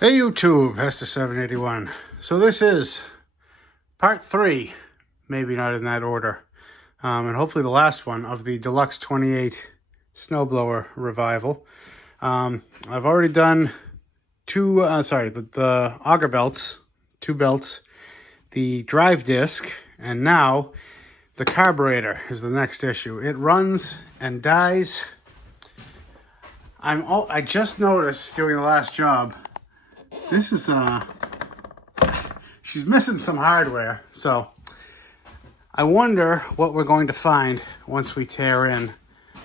Hey YouTube, Hester781. So this is part 3, maybe not in that order, and hopefully the last one of the Deluxe 28 snowblower revival. I've already done the auger belts, 2 belts, the drive disc, and now the carburetor is the next issue. It runs and dies. I just noticed doing the last job, this is she's missing some hardware, so I wonder what we're going to find once we tear in.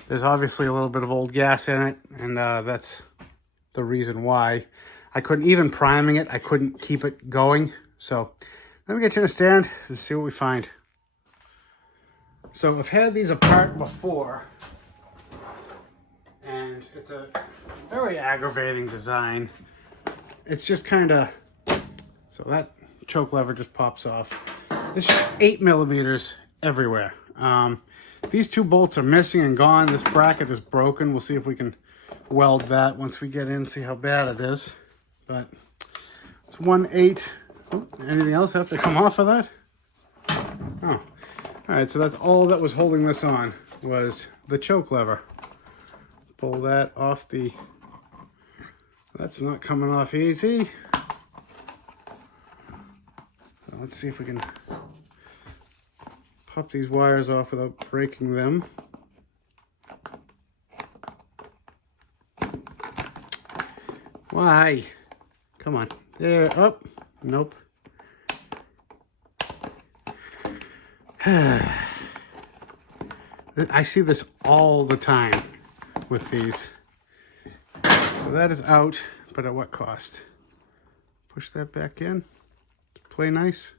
There's obviously a little bit of old gas in it, and that's the reason why. I couldn't, even priming it, I couldn't keep it going. So let me get you in a stand and see what we find. So I've had these apart before, and it's a very aggravating design. It's just kind of, so that choke lever just pops off. This is 8 millimeters everywhere. These 2 bolts are missing and gone. This bracket is broken. We'll see if we can weld that once we get in, see how bad it is. But it's 1/8. Oh, anything else have to come off of that? Oh, all right. So that's all that was holding this on, was the choke lever. Pull that off the. That's not coming off easy. So let's see if we can pop these wires off without breaking them. Why? Come on. There. Oh, nope. I see this all the time with these. So that is out, but at what cost? Push that back in. Play nice.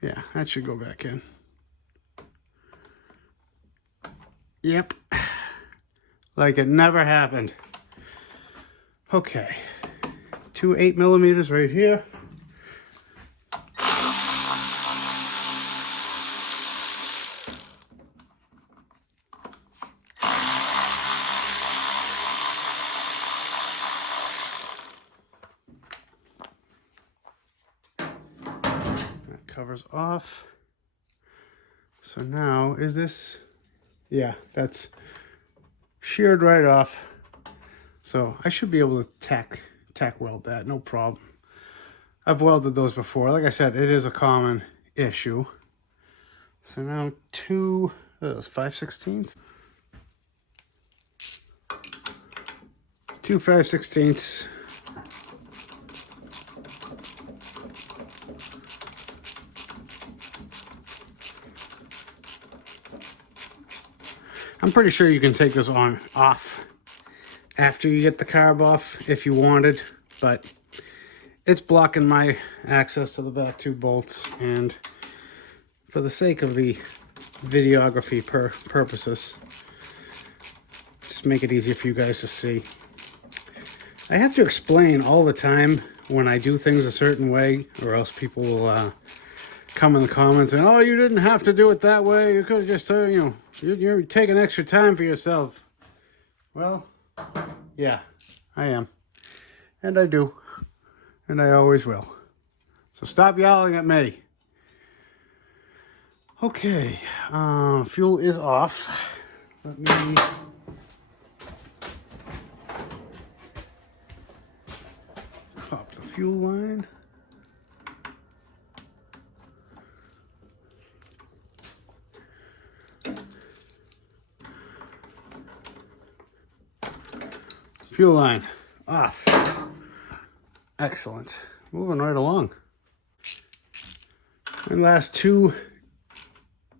Yeah, that should go back in. Yep. Like it never happened. Okay. 2 8 millimeters right here. That covers off. So now, is this? Yeah, that's sheared right off. So I should be able to tack weld that, no problem. I've welded those before. Like I said, it is a common issue. So now 2 5/16. 2 5/16. I'm pretty sure you can take this off after you get the carb off if you wanted, but it's blocking my access to the back 2 bolts, and for the sake of the videography purposes, just make it easier for you guys to see. I have to explain all the time when I do things a certain way, or else people will come in the comments and, oh, you didn't have to do it that way. You could have just, you're taking extra time for yourself. Well, yeah, I am. And I do. And I always will. So stop yelling at me. Okay, fuel is off. Let me pop the fuel line. Fuel line off. Excellent. Moving right along. And last 2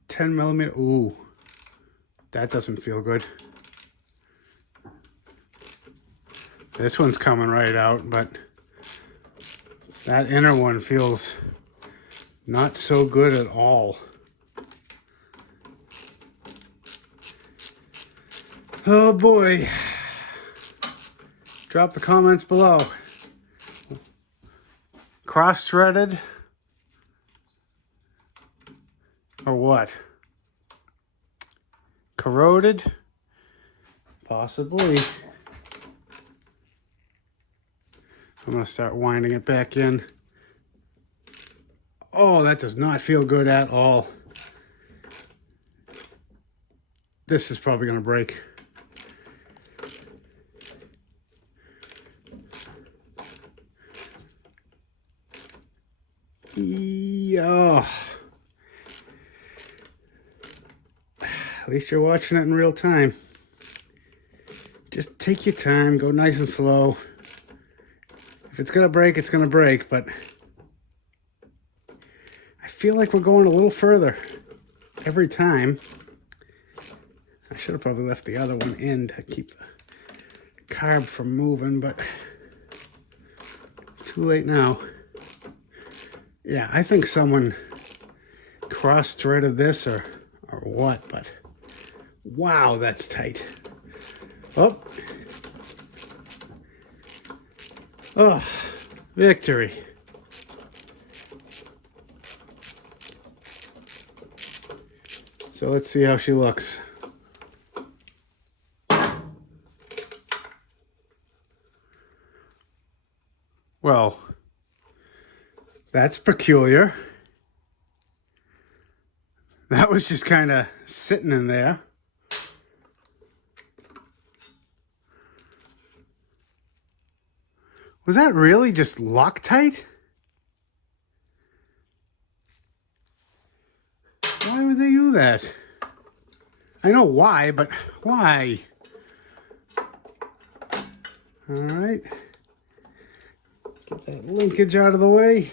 10 millimeter. Ooh, that doesn't feel good. This one's coming right out, but that inner one feels not so good at all. Oh boy. Drop the comments below. Cross-threaded? Or what? Corroded? Possibly. I'm going to start winding it back in. Oh, that does not feel good at all. This is probably going to break. Yeah. At least you're watching it in real time. Just take your time, go nice and slow. If it's gonna break, it's gonna break, but I feel like we're going a little further every time. I should have probably left the other one in to keep the carb from moving, but too late now. Yeah, I think someone cross-threaded this or what, but wow, that's tight. Oh. Oh, victory. So let's see how she looks. Well, that's peculiar. That was just kind of sitting in there. Was that really just Loctite? Why would they do that? I know why, but why? All right. Get that linkage out of the way.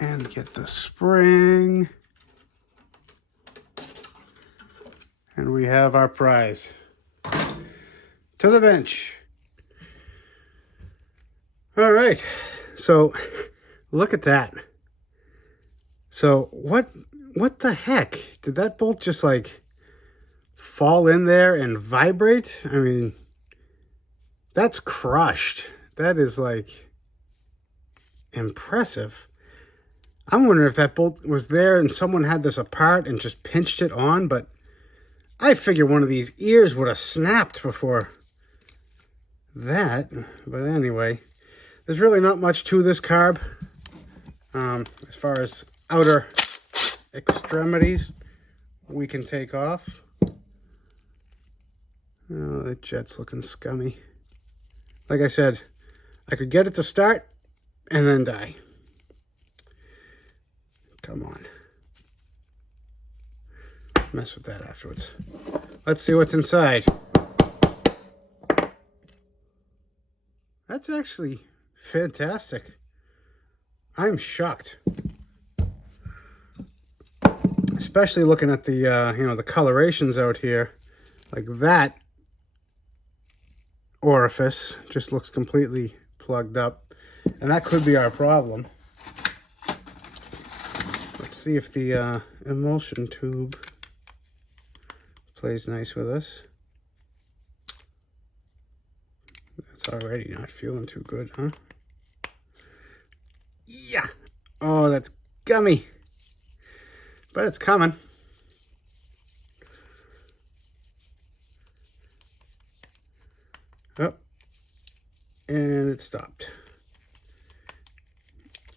And get the spring. And we have our prize. To the bench. All right, so look at that. So what the heck? Did that bolt just like fall in there and vibrate? I mean, that's crushed. That is like impressive. I'm wondering if that bolt was there and someone had this apart and just pinched it on, but I figure one of these ears would have snapped before that. But anyway, there's really not much to this carb as far as outer extremities we can take off. Oh, that jet's looking scummy. Like I said, I could get it to start and then die. Come on. Mess with that afterwards. Let's see what's inside. That's actually fantastic. I'm shocked. Especially looking at the, the colorations out here. Like that orifice just looks completely plugged up. And that could be our problem. Let's see if the emulsion tube plays nice with us. That's already not feeling too good, huh? Yeah. Oh, that's gummy. But it's coming. Oh. And it stopped.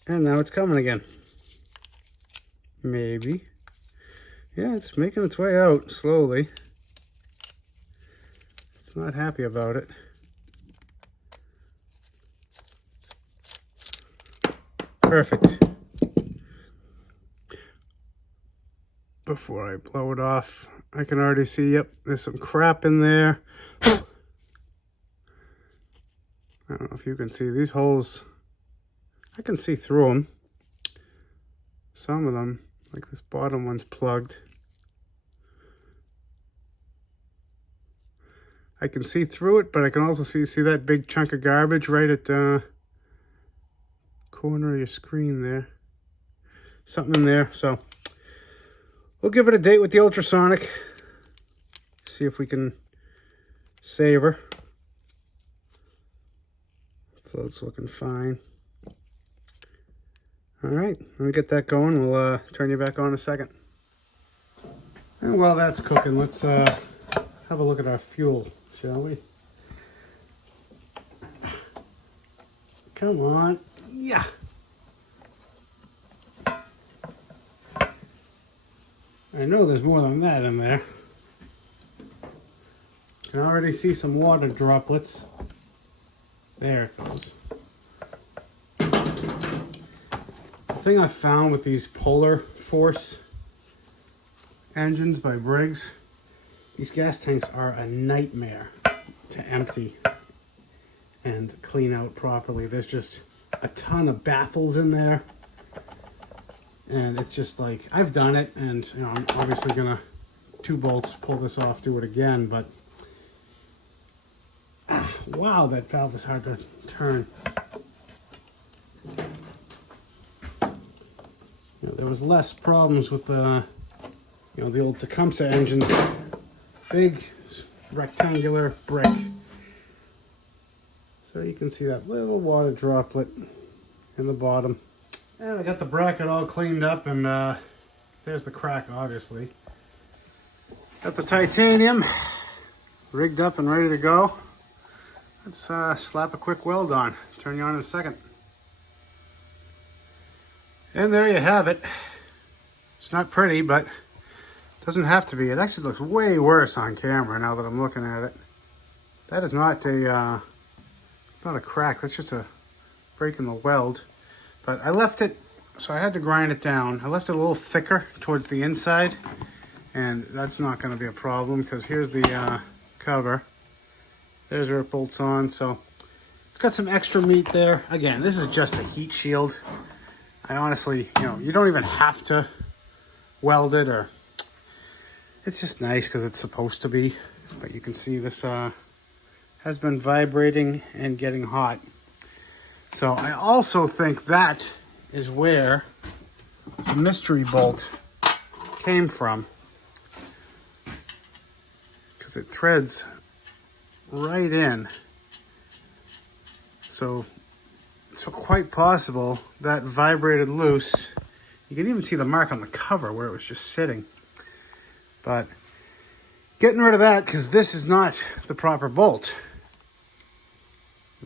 And now it's coming again. Maybe. Yeah, it's making its way out slowly. It's not happy about it. Perfect. Before I blow it off, I can already see, yep, there's some crap in there. I don't know if you can see these holes. I can see through them. Some of them, like this bottom one's plugged. I can see through it, but I can also see that big chunk of garbage right at the corner of your screen there. Something in there, so we'll give it a date with the ultrasonic. See if we can save her. Float's looking fine. All right, let me get that going. We'll turn you back on in a second. And while that's cooking, let's have a look at our fuel, shall we? Come on. Yeah. I know there's more than that in there. I can already see some water droplets. There it goes. The thing I found with these Polar Force engines by Briggs, these gas tanks are a nightmare to empty and clean out properly. There's just a ton of baffles in there. And it's just like, I've done it, and you know, I'm obviously gonna 2 bolts pull this off, do it again, but wow, that valve is hard to turn. You know, there was less problems with the, you know, the old Tecumseh engines. Big rectangular brick. So you can see that little water droplet in the bottom. And I got the bracket all cleaned up, and there's the crack, obviously. Got the titanium rigged up and ready to go. Let's slap a quick weld on. Turn you on in a second. And there you have it. It's not pretty, but it doesn't have to be. It actually looks way worse on camera now that I'm looking at it. That is not a, it's not a crack. That's just a break in the weld. But I left it, so I had to grind it down. I left it a little thicker towards the inside, and that's not going to be a problem because here's the cover. There's where it bolts on, so it's got some extra meat there. Again, this is just a heat shield. I honestly, you know, you don't even have to weld it, or it's just nice because it's supposed to be. But you can see this has been vibrating and getting hot. So I also think that is where the mystery bolt came from, because it threads right in. So it's quite possible that vibrated loose. You can even see the mark on the cover where it was just sitting. But getting rid of that, because this is not the proper bolt.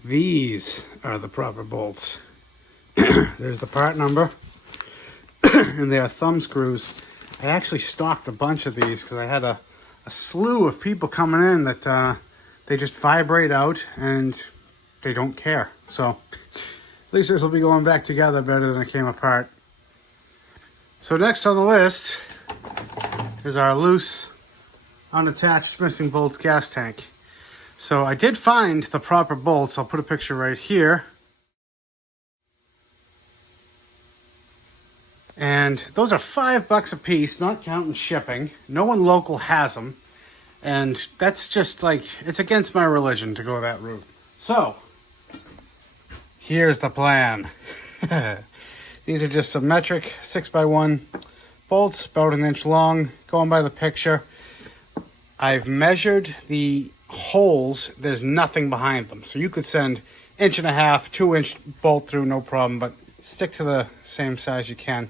These are the proper bolts. There's the part number. And they are thumb screws. I actually stocked a bunch of these because I had a slew of people coming in that they just vibrate out and they don't care. So at least this will be going back together better than it came apart. So next on the list is our loose, unattached, missing bolts gas tank. So I did find the proper bolts. I'll put a picture right here. And those are $5 a piece, not counting shipping. No one local has them. And that's just like, it's against my religion to go that route. So, here's the plan. These are just some metric 6x1 bolts, about 1 inch long, going by the picture. I've measured the holes. There's nothing behind them. So you could send 1.5 inch, 2 inch bolt through, no problem, but stick to the same size you can.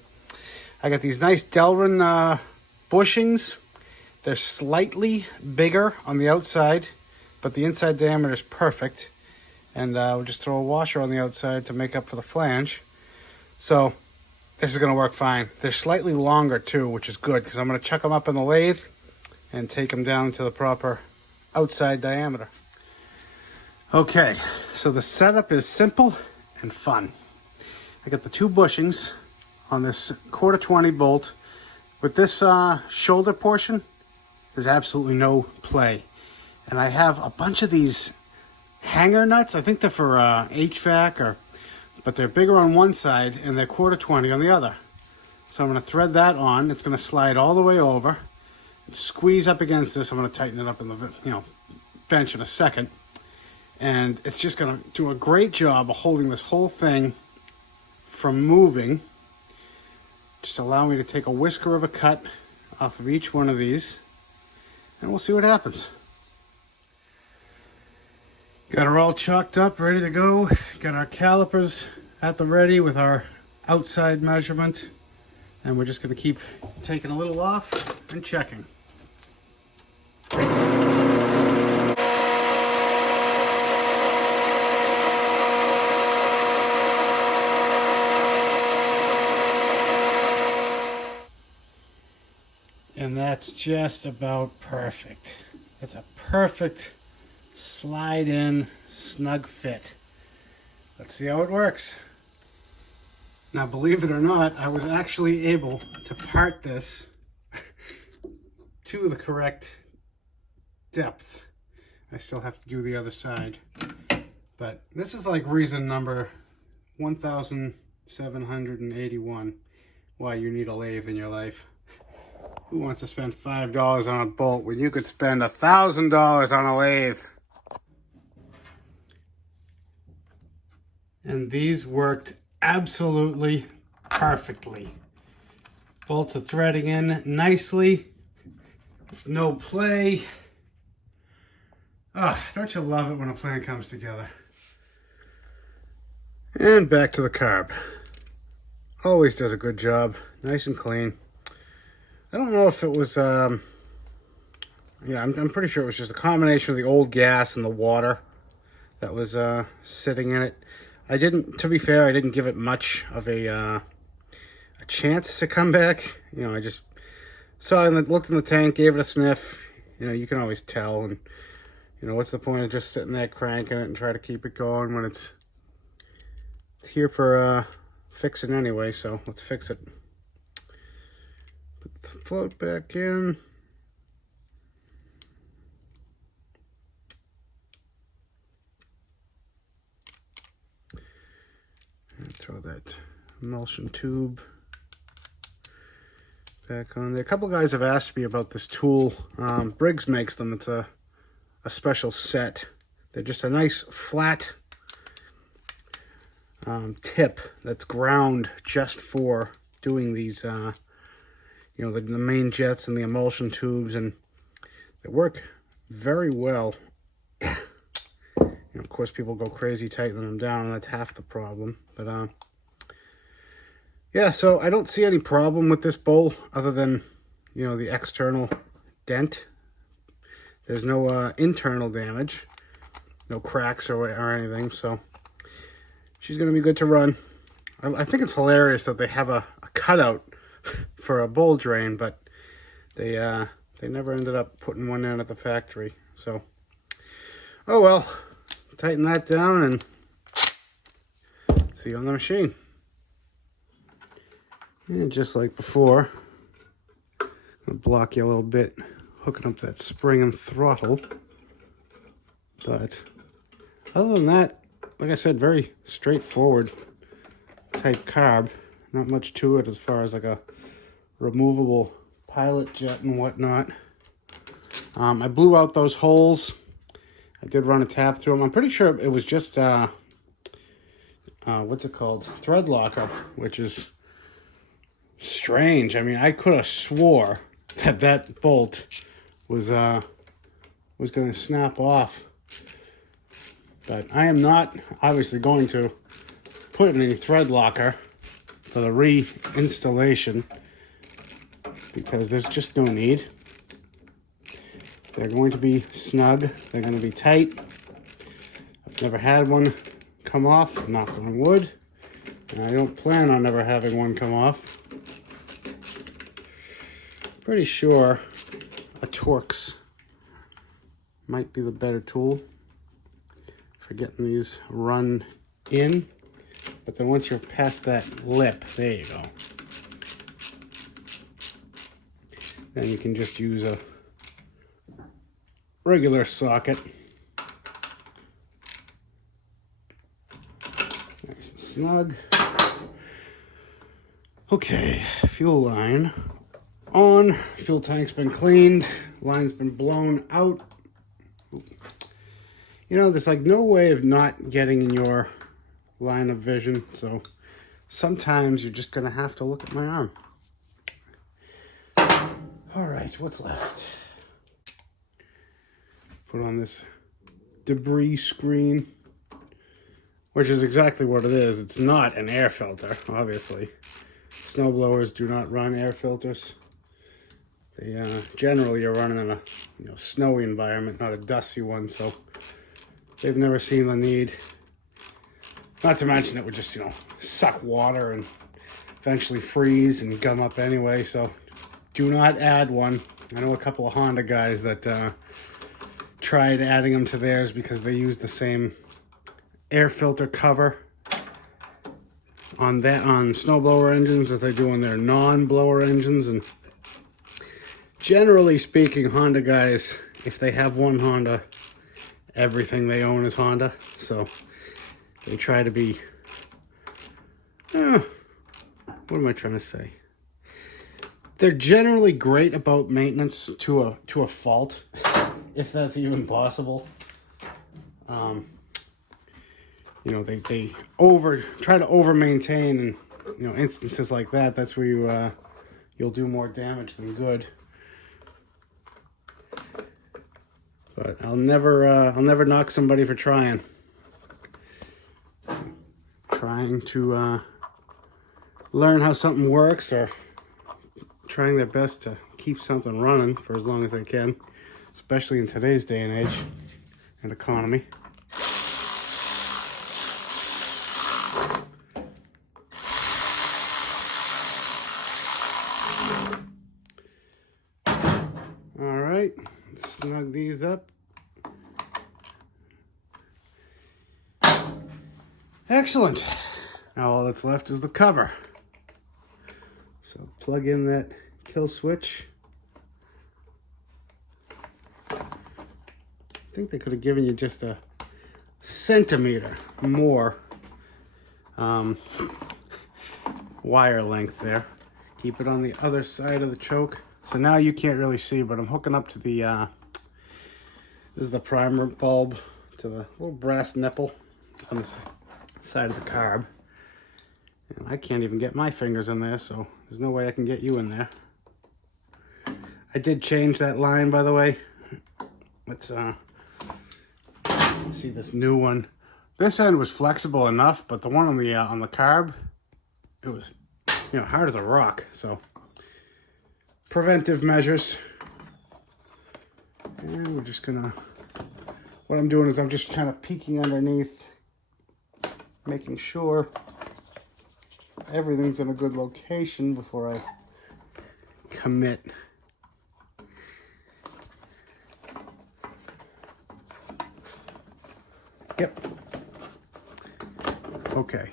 I got these nice Delrin bushings. They're slightly bigger on the outside, but the inside diameter is perfect. And we'll just throw a washer on the outside to make up for the flange. So this is going to work fine. They're slightly longer too, which is good because I'm going to chuck them up in the lathe and take them down to the proper outside diameter. Okay, so the setup is simple and fun. I got the 2 bushings on this 1/4-20 bolt. With this shoulder portion, there's absolutely no play. And I have a bunch of these hanger nuts. I think they're for HVAC, but they're bigger on one side and they're 1/4-20 on the other. So I'm going to thread that on. It's going to slide all the way over, squeeze up against this. I'm going to tighten it up in the bench in a second. And it's just going to do a great job of holding this whole thing from moving. Just allow me to take a whisker of a cut off of each one of these, and we'll see what happens. Got her all chalked up, ready to go. Got our calipers at the ready with our outside measurement, and we're just going to keep taking a little off and checking. that's just about perfect. It's a perfect slide in, snug fit. Let's see how it works. Now, believe it or not, I was actually able to part this to the correct depth. I still have to do the other side. But this is like reason number 1,781 why you need a lathe in your life. Who wants to spend $5 on a bolt when you could spend $1,000 on a lathe? And these worked absolutely perfectly. Bolts are threading in nicely. There's no play. Ah, don't you love it when a plan comes together? And back to the carb. Always does a good job. Nice and clean. I don't know if it was, yeah, I'm pretty sure it was just a combination of the old gas and the water that was sitting in it. I didn't, to be fair, I didn't give it much of a chance to come back. You know, I just saw it, looked in the tank, gave it a sniff. You know, you can always tell. And, you know, what's the point of just sitting there cranking it and try to keep it going when it's here for fixing anyway, so let's fix it. Put the float back in. And throw that emulsion tube back on there. A couple guys have asked me about this tool. Briggs makes them. It's a special set. They're just a nice flat tip that's ground just for doing these, you know, the main jets and the emulsion tubes, and they work very well. You know, of course, people go crazy tightening them down, and that's half the problem. But yeah, so I don't see any problem with this bowl other than, you know, the external dent. There's no internal damage, no cracks or anything, so she's going to be good to run. I think it's hilarious that they have a cutout for a bowl drain, but they never ended up putting one in at the factory. So, oh well, tighten that down and see you on the machine. And just like before, I'm going to block you a little bit, hooking up that spring and throttle. But other than that, like I said, very straightforward type carb. Not much to it as far as like a removable pilot jet and whatnot. I blew out those holes. I did run a tap through them. I'm pretty sure it was just, what's it called? Thread locker, which is strange. I mean, I could have swore that that bolt was going to snap off. But I am not obviously going to put it in any thread locker for the reinstallation because there's just no need. They're going to be snug. They're going to be tight. I've never had one come off, knock on wood. And I don't plan on ever having one come off. Pretty sure a Torx might be the better tool for getting these run in, but then once you're past that lip, there you go. Then you can just use a regular socket. Nice and snug. Okay, fuel line on. Fuel tank's been cleaned. Line's been blown out. You know, there's like no way of not getting in your line of vision, so sometimes you're just gonna have to look at my arm. All right, what's left? Put on this debris screen, which is exactly what it is. It's not an air filter, obviously. Snow blowers do not run air filters. They generally are running in a snowy environment, not a dusty one, so they've never seen the need. Not to mention it would just, suck water and eventually freeze and gum up anyway, so do not add one. I know a couple of Honda guys that tried adding them to theirs because they use the same air filter cover on snowblower engines as they do on their non-blower engines. And generally speaking, Honda guys, if they have one Honda, everything they own is Honda. So they try to be, what am I trying to say? They're generally great about maintenance to a fault, if that's even possible. You know, they try to over maintain, and you know, instances like that, that's where you'll do more damage than good. But I'll never knock somebody for trying to learn how something works, or trying their best to keep something running for as long as they can, especially in today's day and age and economy. All right, snug these up. Excellent. Now all that's left is the cover. So plug in that kill switch. I think they could have given you just a centimeter more wire length there. Keep it on the other side of the choke. So now you can't really see, but I'm hooking up to the, this is the primer bulb, to the little brass nipple on the side of the carb. And I can't even get my fingers in there, so there's no way I can get you in there. I did change that line, by the way. Let's see this new one. This end was flexible enough, but the one on the carb, it was, you know, hard as a rock. So preventive measures. And we're just gonna, what I'm doing is I'm just kind of peeking underneath, making sure everything's in a good location before I commit. Yep. Okay.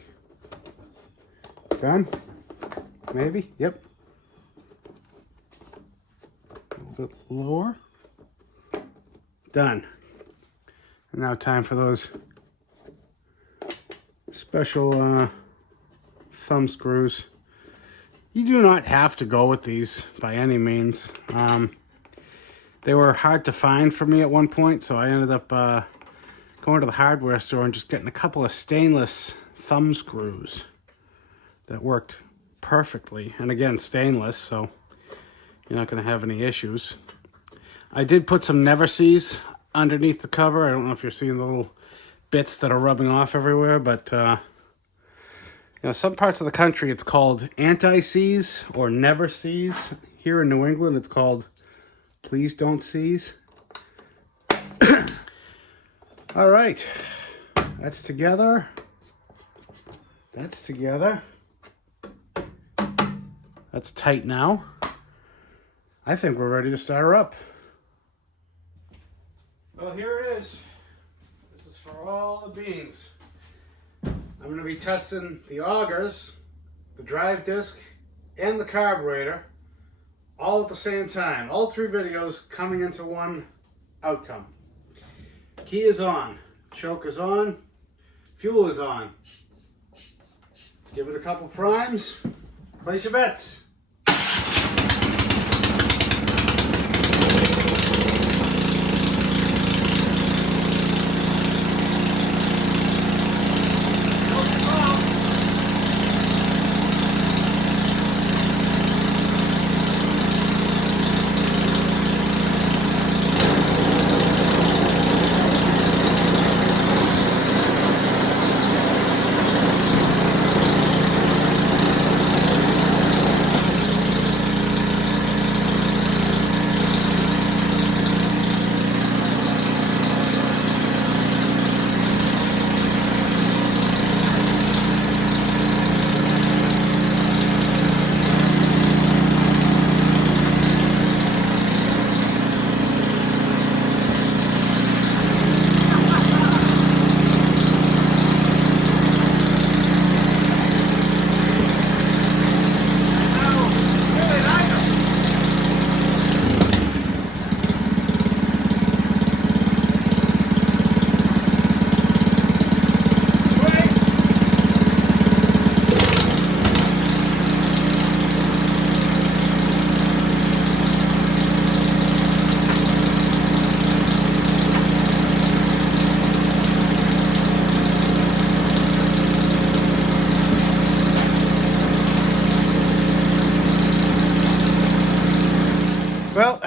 Done? Maybe? Yep. A little bit lower. Done. And now time for those special thumb screws. You do not have to go with these by any means. They were hard to find for me at one point, so I ended up going to the hardware store and just getting a couple of stainless thumb screws that worked perfectly. And again, stainless, so you're not going to have any issues. I did put some Never Sees underneath the cover. I don't know if you're seeing the little bits that are rubbing off everywhere, but you know, some parts of the country it's called anti-seize or Never Sees. Here in New England it's called Please Don't Seize. All right, that's together. That's together. That's tight now. I think we're ready to start her up. Well, here it is. This is for all the beans. I'm going to be testing the augers, the drive disc, and the carburetor all at the same time. All three videos coming into one outcome. Key is on, choke is on, fuel is on. Give it a couple primes, place your bets.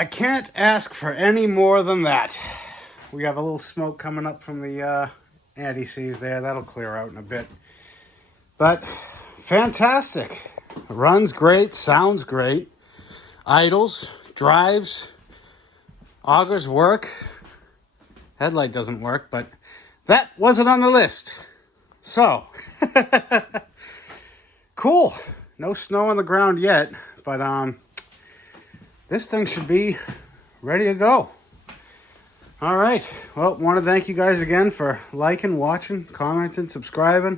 I can't ask for any more than that. We have a little smoke coming up from the anti-seize there. That'll clear out in a bit. But fantastic. Runs great, sounds great. Idles, drives, augers work. Headlight doesn't work, but that wasn't on the list. So, cool. No snow on the ground yet, but this thing should be ready to go. All right. Well, want to thank you guys again for liking, watching, commenting, subscribing,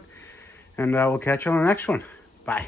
and we'll catch you on the next one. Bye.